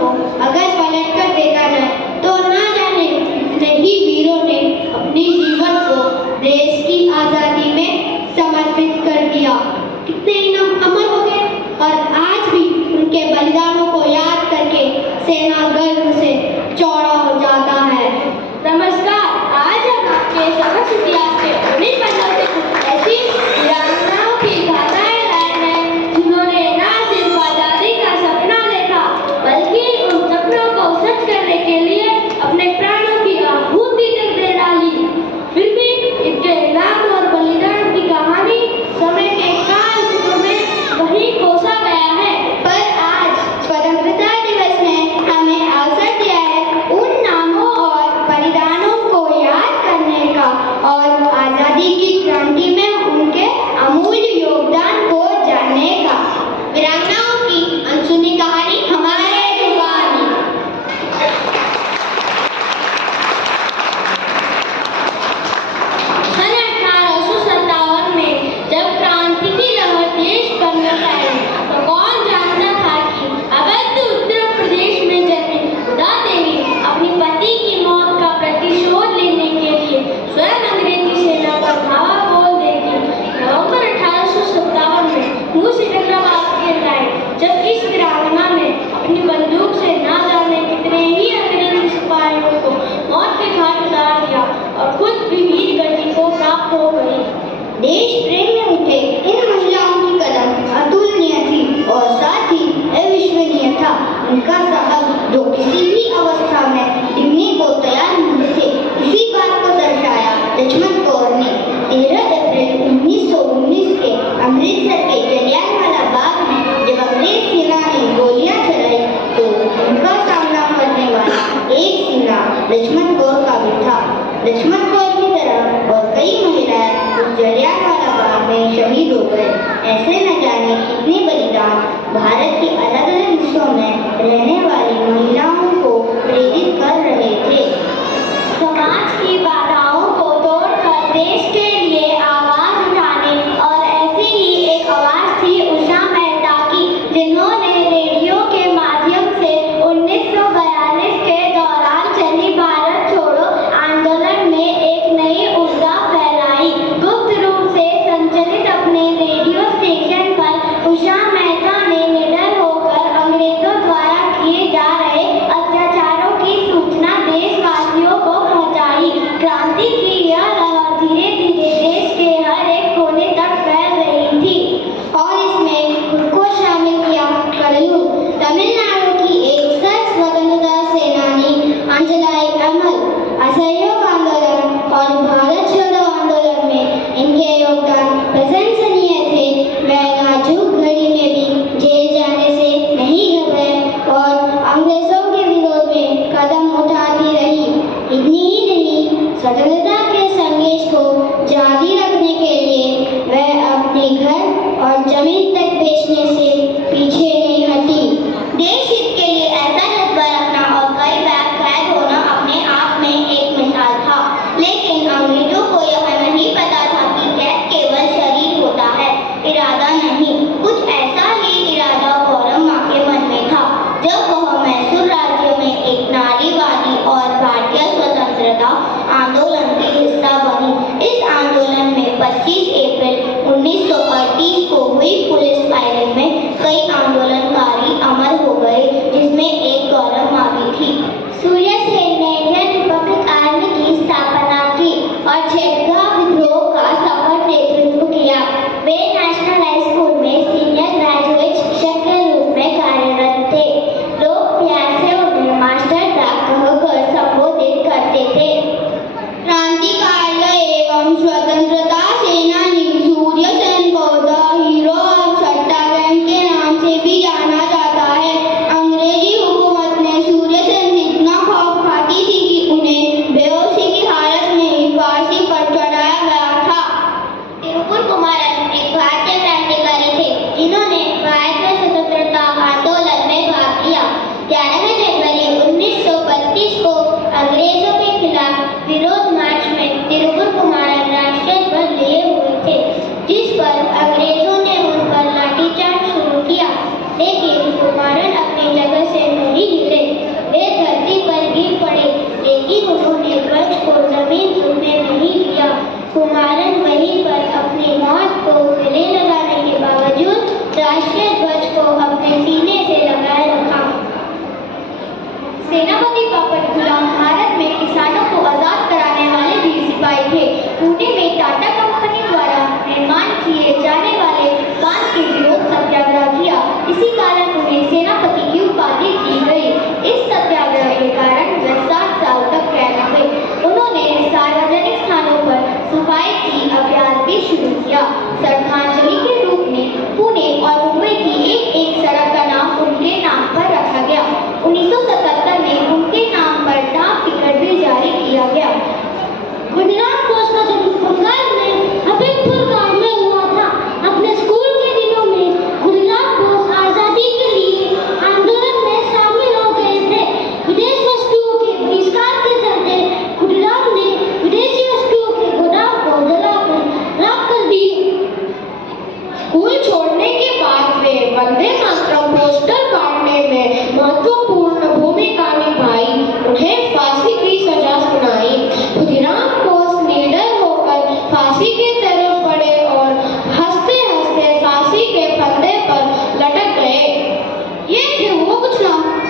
को अगर पलटकर देखा जाए तो ना जाने कितने ही वीरों ने अपने जीवन को देश की आजादी में समर्पित कर दिया, कितने इनाम अमर हो गए और आज भी उनके बलिदानों को याद करके सेना गर्व से चौड़ा हो जाता है। नमस्कार, आज हम आपके सबक इतिहास के उन्हीं पन्नों से कुछ ऐसी वीरांगनाओं की गाथाएं लाए हैं जिन्होंने ना सिर्फ आजादी का सपना देखा बल्कि उन सपनों को सच करने के लिए अपने प्राणों की आहुति तक दे डाली। फिर भी इनके नाम और बलिदान की कहानी समय के काल में वही कोसा गया है। पर आज स्वतंत्रता दिवस ने हमें अवसर दिया है उन नामों और बलिदानों को याद करने का और आजादी की क्रांति में उनके अमूल्य योगदान को जानने का। वीरांगनाओं की अनसुनी कहानी हमारे जुबानी। सन 1857 में जब क्रांति की लहर देश भर में फैली तो कौन जानता था कि अवध उत्तर प्रदेश में जन्मी उदा देवी अपनी पति की मौत का प्रतिशोध लेने के लिए स्वयं अंग्रेजी सेना पर धावा बोल देगी। नवंबर 1857 में मुर्शिदाबाद के लाए जब इस वीरांगना ने अपनी बंदूक से ना जाने कितने ही अंग्रेजी सिपाहियों को मौत के घाट उतार दिया और खुद भी वीर गति को प्राप्त हो गई। देश प्रेम में उठे इन महिलाओं की कदम अतुलनीय थी और साथ ही अविश्वसनीय था। उनका साहस जो किसी भी अवस्था में डिगने को तैयार नहीं थे, इसी बात को दर्शाया लक्ष्मण कौर ने 13 अप्रैल 1919 के अमृतसर के जलियांवाला बाग में जब अंग्रेज सेना ने गोलियां चलाई तो उनका सामना करने वाला एक सेना लक्ष्मण कौर का भी था। लक्ष्मण कौर की तरह और कई महिलाएं उस जलियांवाला बाग में शहीद हो गए।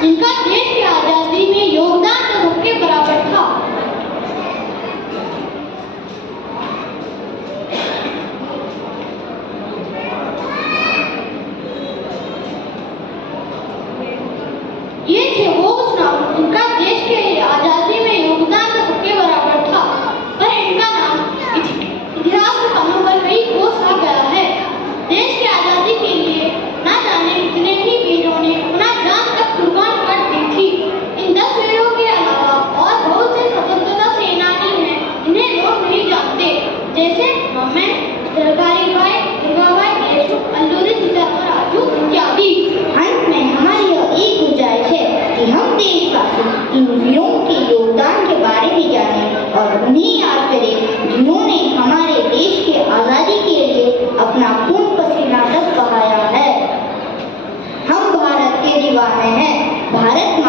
जिनका देश की आजादी में योगदान तो सबके बराबर था। ये थे वो नाम जिनका देश के आजादी में योगदान तो सबके बराबर था, पर इनका नाम इतिहास के पन्नों पर कई कोस आ गया है। देश की आजादी के लिए ना जाने कितने ही वीरों ने अपना जान तक कुर्बान कर दी थी। इन 10 वीरों के अलावा और बहुत से स्वतंत्रता सेनानी हैं जिन्हें लोग नहीं जानते, जैसे मोहम्मद सरकारी भाई, दुर्गाबाई देशमुख, अल्लूरी सीताराम राजू इत्यादि। अंत में हमारी यह एक गुजारिश है कि हम देशवासी इन वीरों के योगदान के बारे में जानें और उन्हें याद करें जिन्होंने हमारे देश के आज़ादी के लिए अपना खून पसीना तक बहाया है। हम भारत के दीवाने हैं। भारत